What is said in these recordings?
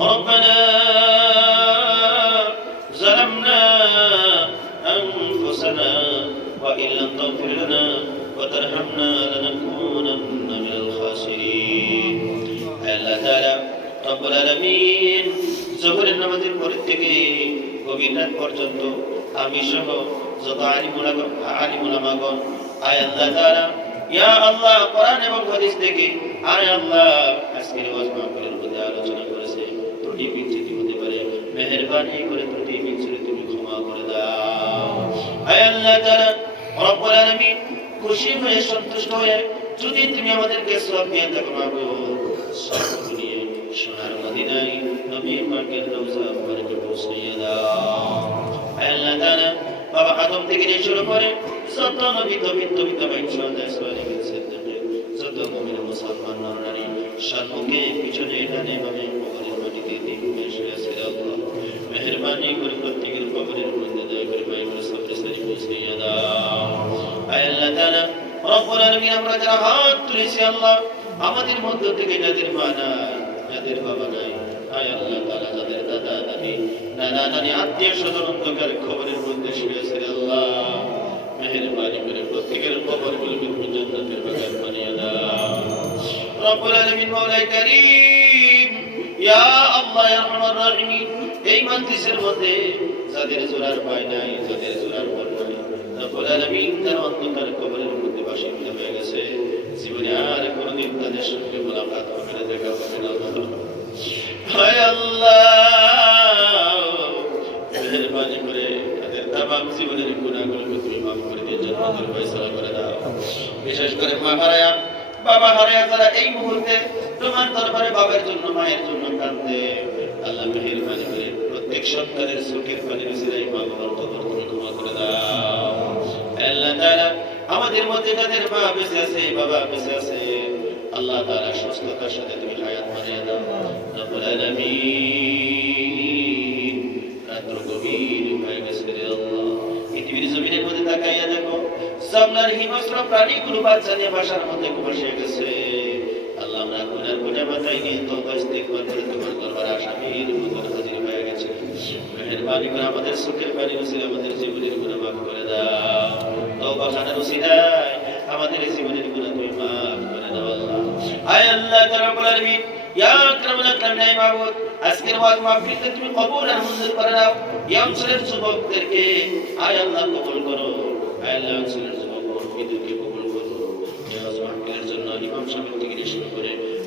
ربنا ظلمنا أنفسنا وإن لم تغفر لنا وترحمنا لنكونن من الخاسرين আল্লাহ তাআলা রব্বুল আলামিন জোহরের নামাজের পর থেকে গভীর রাত পর্যন্ত আমি সহ যত আলিমুলাগণ আলিমুলামাগণ আয় আল্লাহ তাআলা ইয়া আল্লাহ কোরআন এবং হাদিস থেকে আয় আল্লাহ আজকের ওয়াজ মাহফিলের মধ্যে আলোচনা মেহেরবানি করে ত্রুটি বিচ্যুতি তুমি ক্ষমা করে দাও। আয় আল্লাহ তাআলা, রব্বুল আলামিন খুশি হয়ে সন্তুষ্ট হয়ে যদি তুমি আমাদেরকে সব দিয়ে থাকো সব নিয়ে সোনার মদিনায় নবী পাকের রওজা মুবারকে পৌঁছাইয়া দাও। আয় আল্লাহ তাআলা, বাবা আদম থেকে নিয়ে শুরু করে যত নবী তবি গেছে। যত মুমিন মুসলমান নর নারী সম্মুখে পিছনে ডানে বামে আমাদের মধ্য থেকে যাদের মা নাই, যাদের বাবা নাই আত্মীয় স্বজন অন্ধকার খবরের মধ্যে শুয়ে আল্লাহ। মেহেরবানি করে প্রত্যেকের তুমি জান্নাতের বাগান বানিয়ে দাও। তার তাদের বিশেষ করে মা হারায়া বাবা হারায়া যারা এই মুহূর্তে তোমার দরবারে বাবার জন্য, মায়ের জন্য কাঁদে আল্লাহ মেহরবানি করে প্রত্যেক সন্তানের সুখের পানি মিশিয়ে মা বাবার কবর ক্ষমা করে দাও। আল্লাহ তাআলা, আমাদের মধ্যে যাদের মা বেঁচে আছে, বাবা বেঁচে আছে, আল্লাহ তাআলা সুস্থতার সাথে তুমি হায়াত বানিয়ে দাও। রব্বুল আলামিন, রাত্র গভীর হয়ে গেছে রে আল্লাহ, পৃথিবীর জমিনের মধ্যে তাকাইয়া দেখো সামলার হিংস্র প্রাণীগুলো বাচ্চা নিয়ে বাসার মধ্যে বসে গেছে। গুণা মাথায় নিয়ে করে তোমার দরবারে আসামির মতো হাজির হয়ে গেছে। মেহেরবানি করে আমাদের সুখের পানি উসিলে আমাদের জীবনের গুনাহ মাফ করে দাও। তওবা খানার উসিলায় আমাদের জীবনের গুনাহ তুমি মাফ করে দাও আল্লাহ। আয় আল্লাহ রব্বুল আলামিন, ইয়া আজকের ওয়াজ মাহফিলকে তুমি কবুল আর মঞ্জুর করে দাও। এই অঞ্চলের যুবকদেরকে আয় আল্লাহ, কবুল করো। আয় আল্লাহ, অঞ্চলের যুবক কবুল করো। ওয়াজ মাহফিলের জন্য ইমাম সাহেব থেকে শুরু করে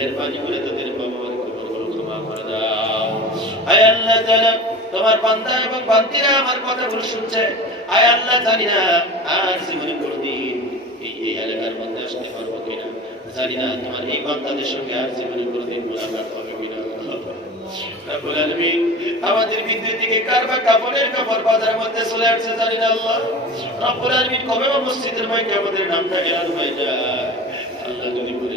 মেহেরবানি করে তাদের ক্ষমা করে দাও। আল্লাহ তোমার এবং আমার শুনছে। আয় আল্লাহ জানি না কোনদিন এই এই এলাকার মধ্যে আসতে পারব কিনা। জানি না তোমার এই বান্দাদের সঙ্গে আর জীবনে মোলাকাত হবে কিনা। আমাদের বিদ্যুৎ থেকে কার বা কাপড়ের কাপড় বাজারের মধ্যে চলে আসছে জানি না আল্লাহ। রব্বুল আলামিন কবে মসজিদের মাইকে আমাদের নামটা এলান হয়ে আল্লাহ যদি বলে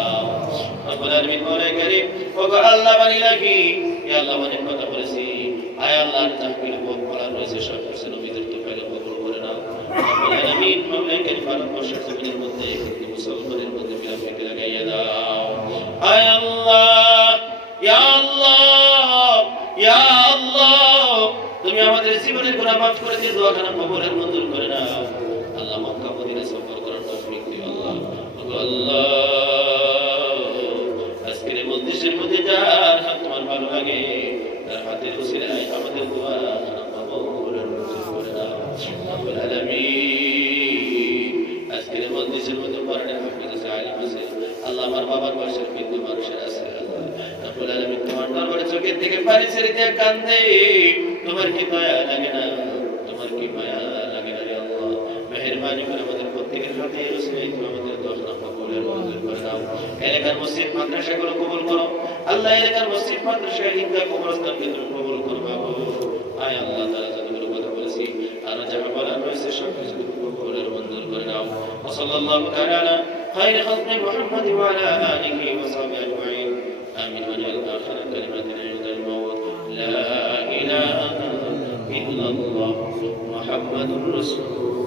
আল্লাহ বানি লাগি। আল্লাহ অনেক কথা বলেছি। আয় আল্লাহর তাহবিল বোধ বলা রয়েছে, সব করে নাও। ভারতবর্ষের জমিনের মধ্যে মুসলমানের মধ্যে আয় আল্লাহ আল্লাহ, ইয়া আল্লাহ, তুমি আমাদের জীবনের গুনাহ মাফ করে দিয়ে দোয়াখানা কবরের মঞ্জুর করে নাও। আল্লাহ আমার বাবার বয়সের বৃদ্ধ মানুষের আছে আল্লাহ রব্বুল আলামিন তোমার দরবারে চোখের দিকে পানি ছেড়ে দিয়ে কান্দে তোমার কি মায়া লাগে না তোমার কি মায়া লাগে না রে আল্লাহ মেহেরবানি করে আমাদের প্রত্যেকের প্রতি রসুলাই তুমি আমাদের দোয়া কবুলের মঞ্জুর করে দাও এলাকার মসজিদ মাদ্রাসাগুলো কবুল করো আল্লাহ এলাকার মসজিদ মাদ্রাসা ঈদগাহ কবরস্থানকে তুমি কবুল করো বাবু আয় আল্লাহ তাআলা যতগুলো কথা বলেছি আর যা বলার রয়েছে সব কিছু তুমি কবুলের মঞ্জুর করে দাও وصلى الله تعالى على خير خلق محمد وعلى آله وصحبه أجمعين. آمين. واجعل آخر كلمتنا عند الموت. لا إله إلا الله. محمد رسول الله.